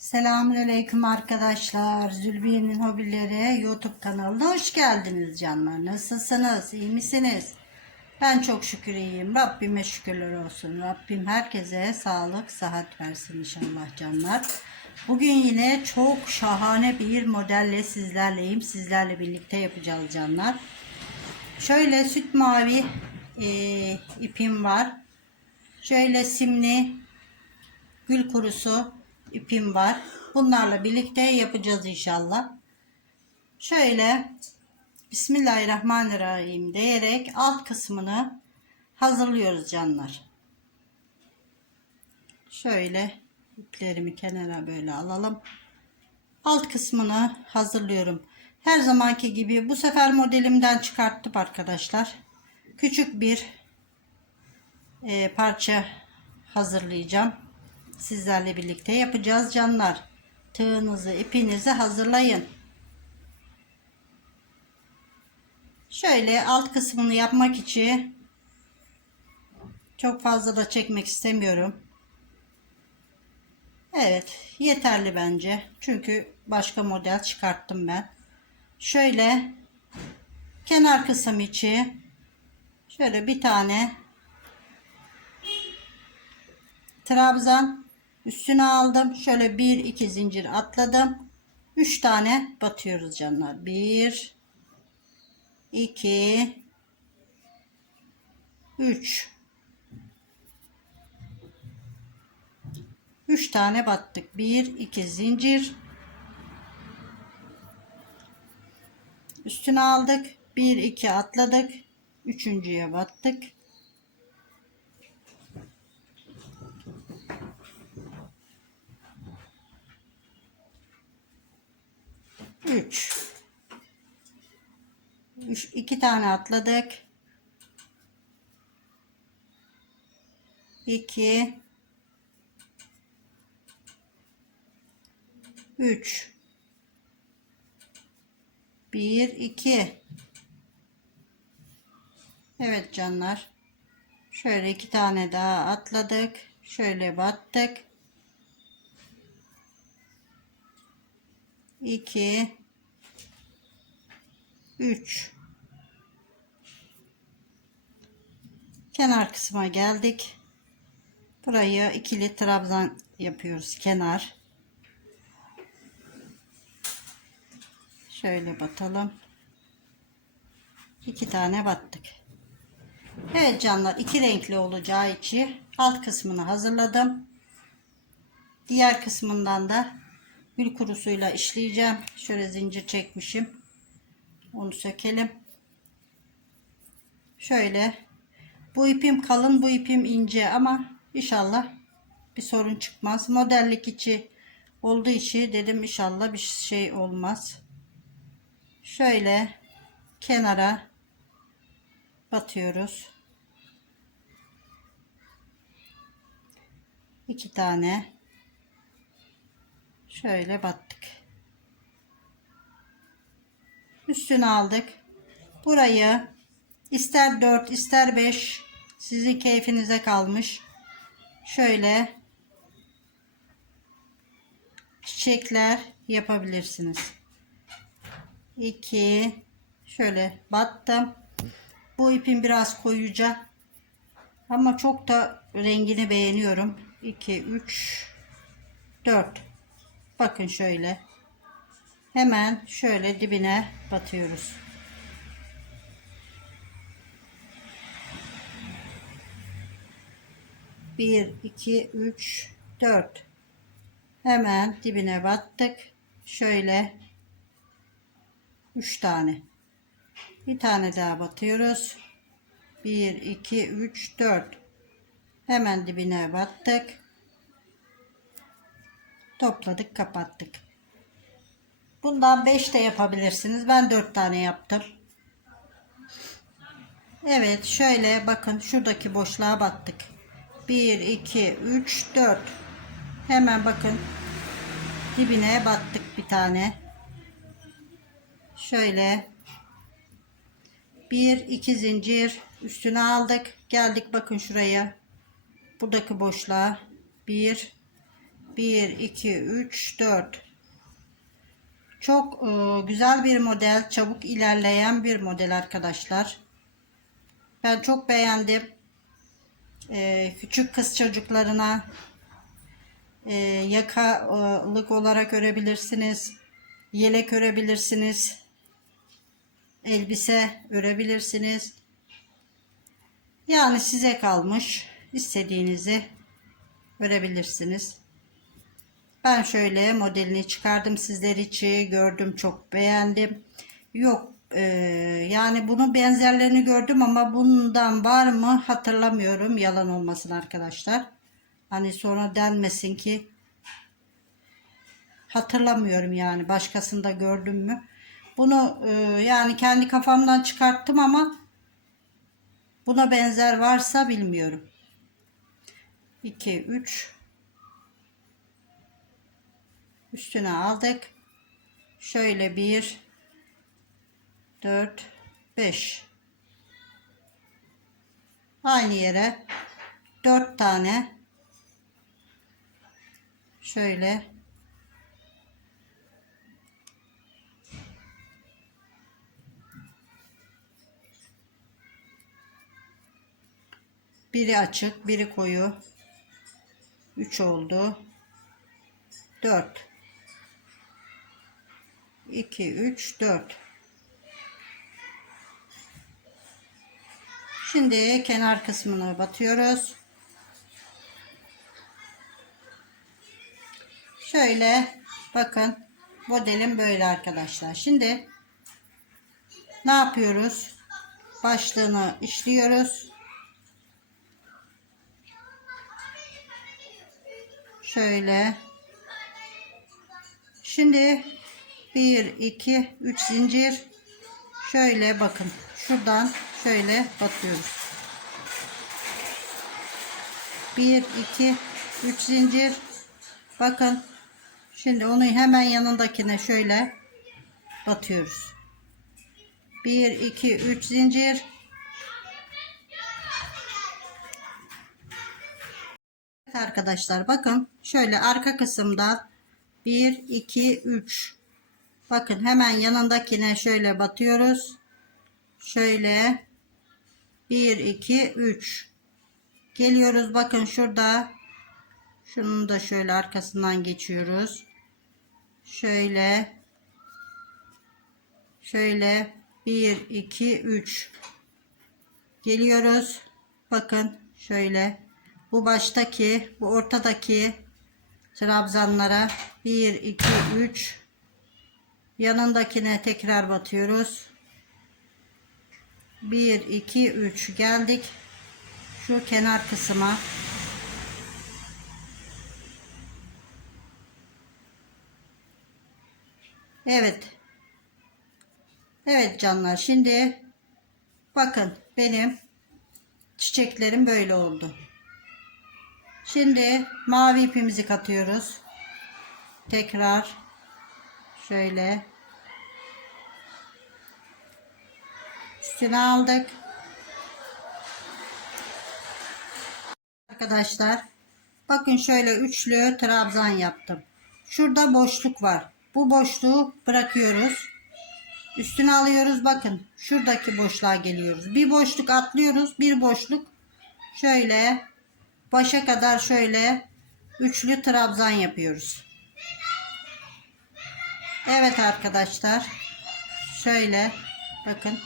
Selamünaleyküm arkadaşlar. Zülbiye'nin hobileri YouTube kanalına hoş geldiniz canlar. Nasılsınız? İyi misiniz? Ben çok şükür iyiyim. Rabbime şükürler olsun. Rabbim herkese sağlık, sıhhat versin inşallah canlar. Bugün yine çok şahane bir modelle sizlerleyim. Sizlerle birlikte yapacağız canlar. Şöyle süt mavi e, ipim var. Şöyle simli gül kurusu ipim var. Bunlarla birlikte yapacağız inşallah. Şöyle Bismillahirrahmanirrahim diyerek alt kısmını hazırlıyoruz canlar. Şöyle iplerimi kenara böyle alalım. Alt kısmını hazırlıyorum. Her zamanki gibi bu sefer modelimden çıkarttım arkadaşlar. Küçük bir e, parça hazırlayacağım. Sizlerle birlikte yapacağız canlar. Tığınızı, ipinizi hazırlayın. Şöyle alt kısmını yapmak için çok fazla da çekmek istemiyorum. Evet, yeterli bence. Çünkü başka model çıkarttım ben. Şöyle kenar kısım için şöyle bir tane trabzan üstüne aldım. Şöyle bir iki zincir atladım. Üç tane batıyoruz canlar. Bir, iki, üç. Üç tane battık. Bir, iki zincir. Üstüne aldık. Bir, iki atladık. Üçüncüye battık. 3 3 2 tane atladık. 2 3 1 2 Evet canlar. Şöyle iki tane daha atladık. Şöyle battık. 2 3 kenar kısma geldik. Burayı ikili trabzan yapıyoruz kenar. Şöyle batalım. İki tane battık. Evet canlar iki renkli olacağı için alt kısmını hazırladım. Diğer kısmından da gül kurusuyla işleyeceğim. Şöyle zincir çekmişim onu sökelim. Şöyle. Bu ipim kalın, bu ipim ince ama inşallah bir sorun çıkmaz. Modellik içi olduğu için dedim inşallah bir şey olmaz. Şöyle kenara batıyoruz. iki tane şöyle battık üstüne aldık. Burayı ister 4 ister 5 sizin keyfinize kalmış. Şöyle çiçekler yapabilirsiniz. 2 şöyle battım. Bu ipin biraz koyuca ama çok da rengini beğeniyorum. 2 3 4 Bakın şöyle hemen şöyle dibine batıyoruz. Bir, iki, üç, dört. Hemen dibine battık. Şöyle üç tane. Bir tane daha batıyoruz. Bir, iki, üç, dört. Hemen dibine battık. Topladık, kapattık. Bundan 5 de yapabilirsiniz. Ben 4 tane yaptım. Evet şöyle bakın şuradaki boşluğa battık. 1 2 3 4 hemen bakın dibine battık bir tane. Şöyle 1 2 zincir üstüne aldık. Geldik bakın şuraya. Buradaki boşluğa 1 1, 2, 3, 4. Çok e, güzel bir model. Çabuk ilerleyen bir model arkadaşlar. Ben çok beğendim. E, küçük kız çocuklarına e, yakalık olarak örebilirsiniz. Yelek örebilirsiniz. Elbise örebilirsiniz. Yani size kalmış. İstediğinizi örebilirsiniz. Ben şöyle modelini çıkardım sizler için. Gördüm çok beğendim. Yok e, yani bunun benzerlerini gördüm ama bundan var mı hatırlamıyorum. Yalan olmasın arkadaşlar. Hani sonra denmesin ki hatırlamıyorum yani başkasında gördüm mü. Bunu e, yani kendi kafamdan çıkarttım ama buna benzer varsa bilmiyorum. 2 3 üstüne aldık. Şöyle 1 4 5 aynı yere 4 tane. Şöyle. Biri açık biri koyu. 3 oldu. 4 2 3 4 Şimdi kenar kısmını batıyoruz. Şöyle bakın modelim böyle arkadaşlar. Şimdi ne yapıyoruz? Başlığını işliyoruz. Şöyle. Şimdi 1 2 3 zincir. Şöyle bakın. Şuradan şöyle batıyoruz 1 2 3 zincir. Bakın. Şimdi onu hemen yanındakine şöyle batıyoruz. 1 2 3 zincir. Arkadaşlar bakın. Şöyle arka kısımda 1 2 3 bakın hemen yanındakine şöyle batıyoruz. Şöyle. 1 2 3 geliyoruz. Bakın şurada. Şunun da şöyle arkasından geçiyoruz. Şöyle. Şöyle. 1 2 3 geliyoruz. Bakın şöyle. Bu baştaki bu ortadaki trabzanlara 1 2 3 yanındakine tekrar batıyoruz. 1 2 3 geldik. Şu kenar kısma. Evet. Evet canlar şimdi bakın benim çiçeklerim böyle oldu. Şimdi mavi ipimizi katıyoruz. Tekrar şöyle üstüne aldık. Arkadaşlar bakın şöyle üçlü trabzan yaptım. Şurada boşluk var. Bu boşluğu bırakıyoruz. Üstüne alıyoruz bakın. Şuradaki boşluğa geliyoruz. Bir boşluk atlıyoruz. Bir boşluk şöyle başa kadar şöyle üçlü trabzan yapıyoruz. Evet arkadaşlar. Şöyle bakın.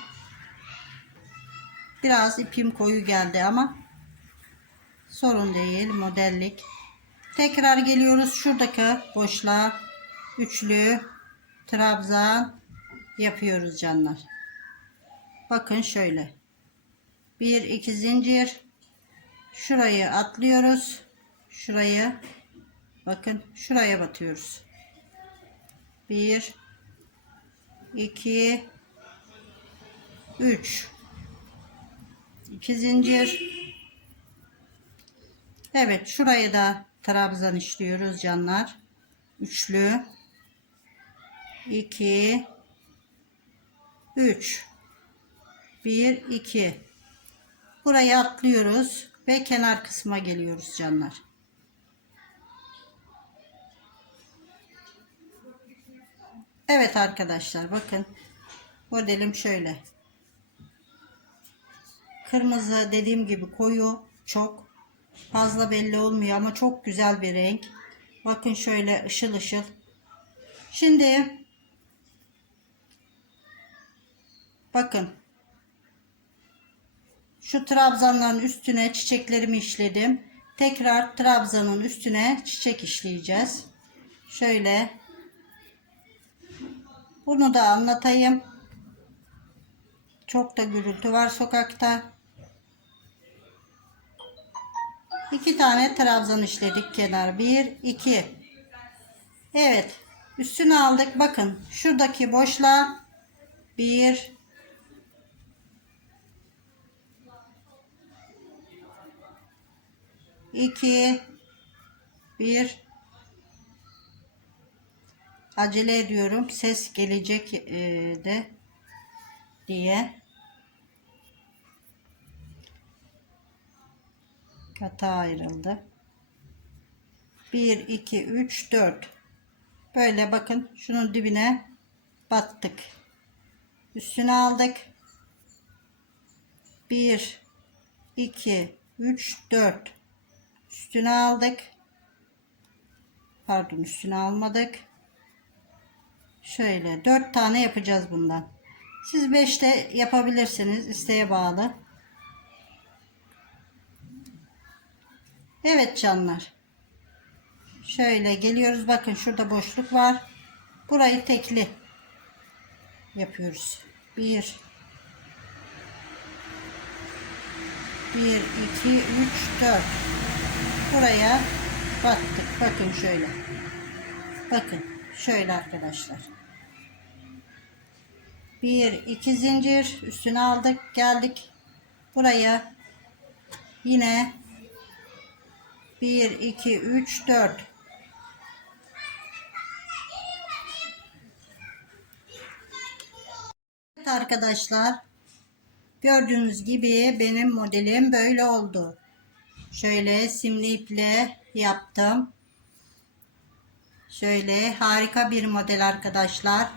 Biraz ipim koyu geldi ama sorun değil modellik. Tekrar geliyoruz şuradaki boşluğa üçlü trabzan yapıyoruz canlar. Bakın şöyle. 1 2 zincir şurayı atlıyoruz. Şurayı bakın şuraya batıyoruz. 1 2 3 2 zincir. Evet şuraya da trabzan işliyoruz canlar. Üçlü. 2 3 1 2 Buraya atlıyoruz ve kenar kısma geliyoruz canlar. Evet arkadaşlar bakın modelim şöyle. Kırmızı dediğim gibi koyu çok fazla belli olmuyor ama çok güzel bir renk. Bakın şöyle ışıl ışıl. Şimdi bakın şu trabzanların üstüne çiçeklerimi işledim. Tekrar trabzanın üstüne çiçek işleyeceğiz. Şöyle bunu da anlatayım. Çok da gürültü var sokakta. İki tane trabzan işledik kenar. Bir, iki. Evet. Üstüne aldık. Bakın şuradaki boşluğa bir, iki, bir. Acele ediyorum. Ses gelecek e, de diye. Kata ayrıldı. 1, 2, 3, 4. Böyle bakın şunun dibine battık. Üstüne aldık. 1, 2, 3, 4. Üstüne aldık. Pardon üstüne almadık. Şöyle 4 tane yapacağız bundan. Siz 5 de yapabilirsiniz. isteğe bağlı. Evet canlar. Şöyle geliyoruz. Bakın şurada boşluk var. Burayı tekli yapıyoruz. 1 1 2 3 4 Buraya battık. Bakın şöyle. Bakın şöyle arkadaşlar. 1 2 zincir üstüne aldık. Geldik. Buraya yine 1 2 3 4 Evet arkadaşlar gördüğünüz gibi benim modelim böyle oldu. Şöyle simli iple yaptım. Şöyle harika bir model arkadaşlar.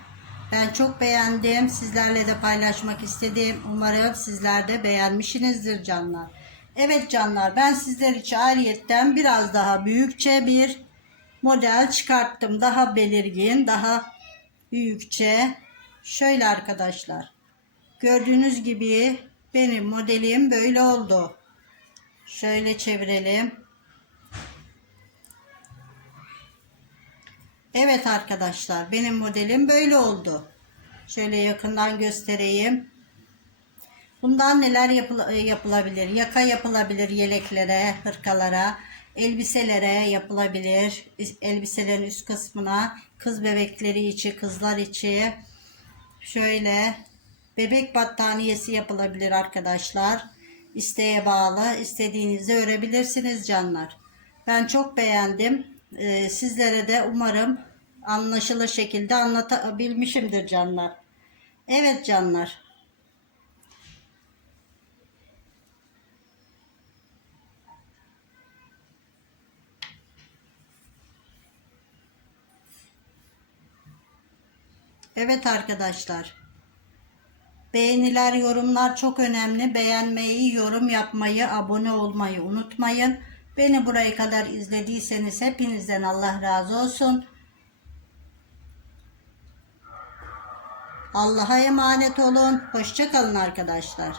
Ben çok beğendim. Sizlerle de paylaşmak istedim. Umarım sizler de beğenmişsinizdir canlar. Evet canlar ben sizler için ayrıyetten biraz daha büyükçe bir model çıkarttım. Daha belirgin, daha büyükçe. Şöyle arkadaşlar. Gördüğünüz gibi benim modelim böyle oldu. Şöyle çevirelim. Evet arkadaşlar benim modelim böyle oldu. Şöyle yakından göstereyim. Bundan neler yapıl yapılabilir? Yaka yapılabilir yeleklere, hırkalara, elbiselere yapılabilir. Elbiselerin üst kısmına kız bebekleri içi, kızlar içi şöyle bebek battaniyesi yapılabilir arkadaşlar. İsteğe bağlı istediğinizi örebilirsiniz canlar. Ben çok beğendim. Ee, sizlere de umarım anlaşılır şekilde anlatabilmişimdir canlar. Evet canlar. Evet arkadaşlar. Beğeniler, yorumlar çok önemli. Beğenmeyi, yorum yapmayı, abone olmayı unutmayın. Beni buraya kadar izlediyseniz hepinizden Allah razı olsun. Allah'a emanet olun. Hoşçakalın arkadaşlar.